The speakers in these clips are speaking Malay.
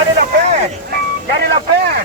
Jadilah fan. Jadilah fan.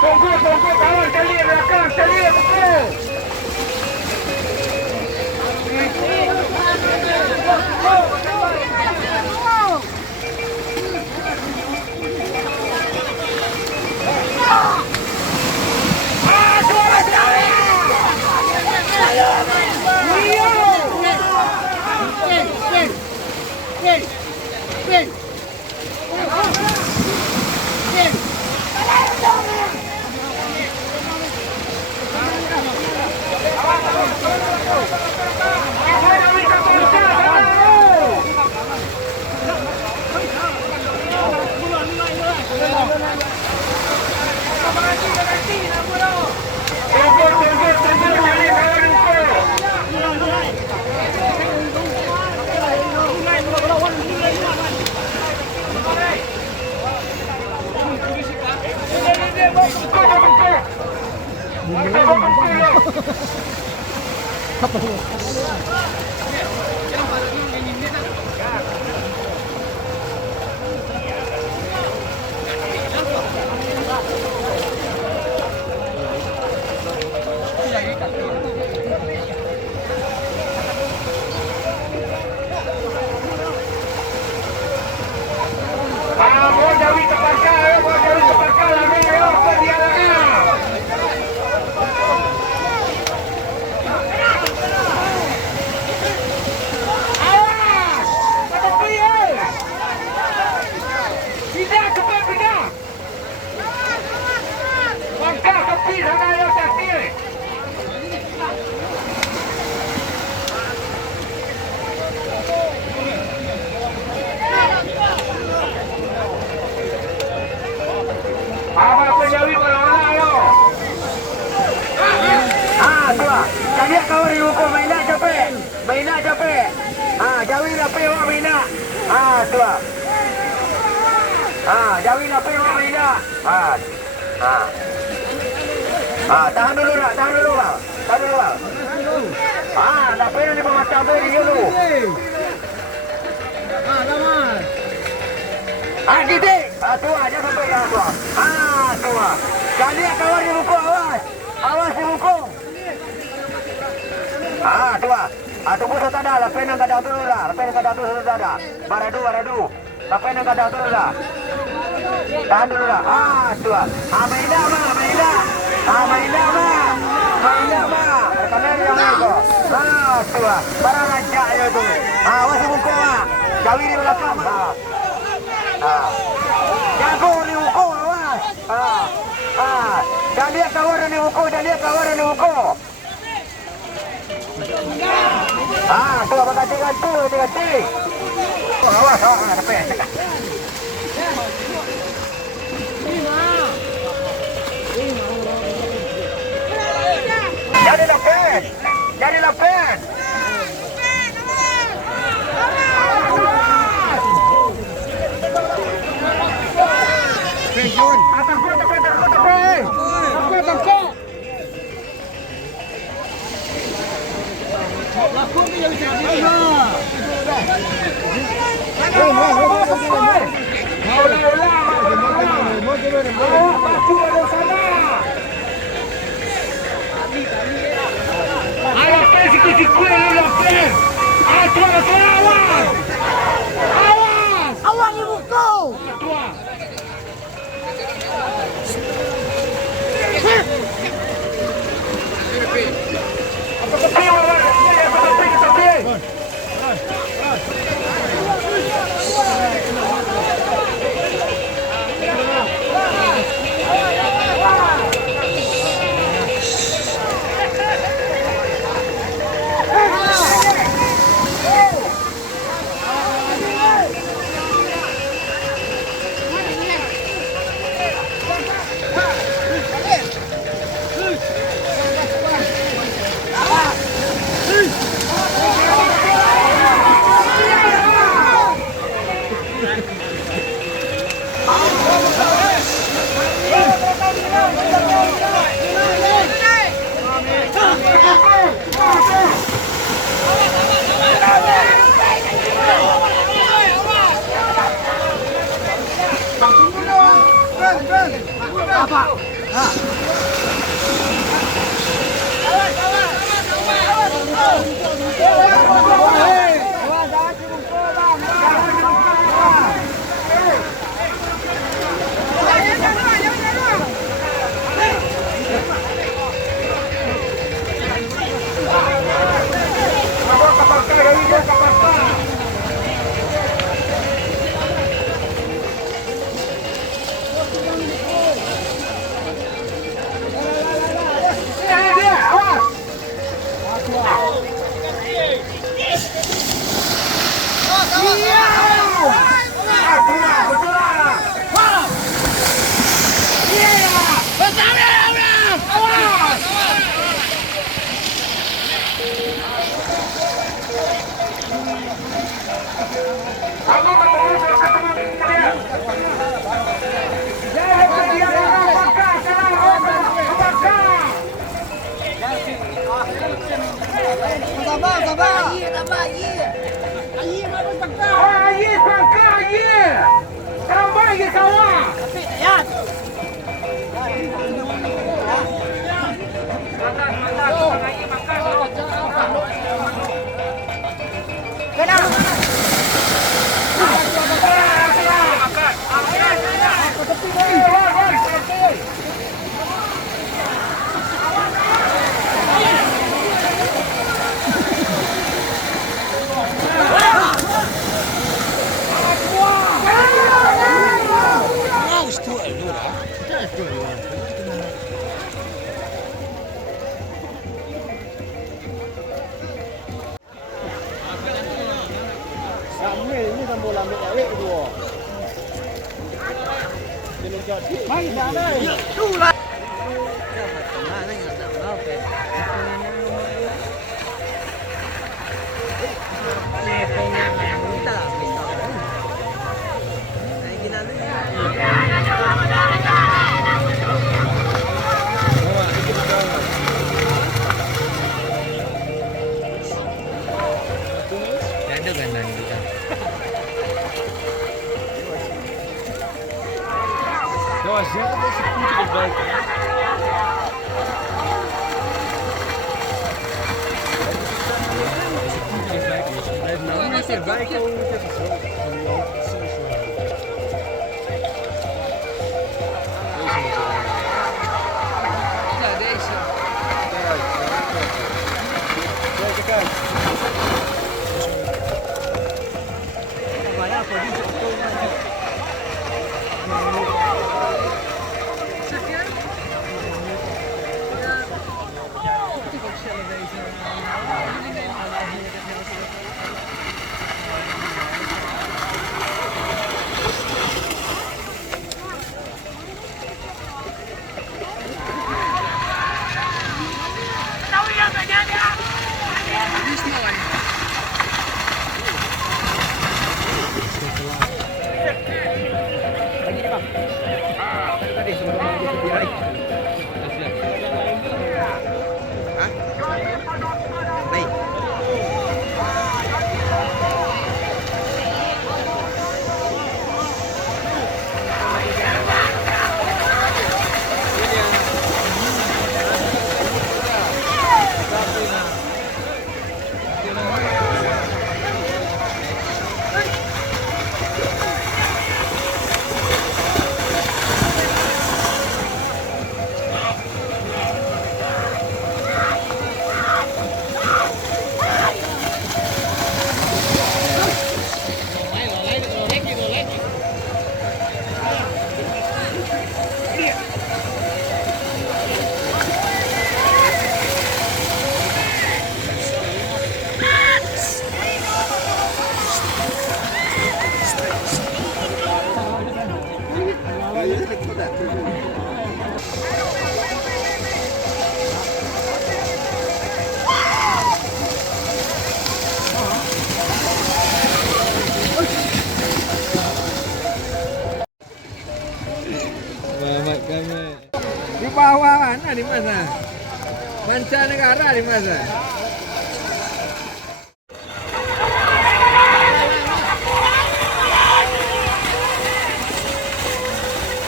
Tunggu, kawan, telir belakang, telir betul. Jadi kawan ni ukur main nak capek. Main nak capek. Jawi lah pe awak main nak. Tu ah. Jawi lah pe awak main nak. Tahan dulu nak, tahan dulu bang. Tahan dulu bang. Nak pe ni pemacam pe ni dulu. Titik. Tu ah, jangan sampai dah tu ah. Tu ah. Jadi kawan ni ukur awas. Awas ni ukur. Tu ah. Tunggu sudah dah, lepas nak kadang tu dah. Lepas nak kadang tu sudah dah. Baradu. Lepas nak kadang tu dah. Tahan dulu dah. Tu ah. Main dah mah. Rekan yang itu. Tu ah. Barang ajak je tu. Awas buku ah. Jawi di belakang. Jago ni buku awas. Dan dia kawan ni buku. Tu apa katakan tu, hati-hati. Awas, sampai. Jadi lepen. Penjun. Atas tepi. Laku ni yang jadi. Awas ni buku. Mày vai com di bawah mana di mana? Mancanegara di mana?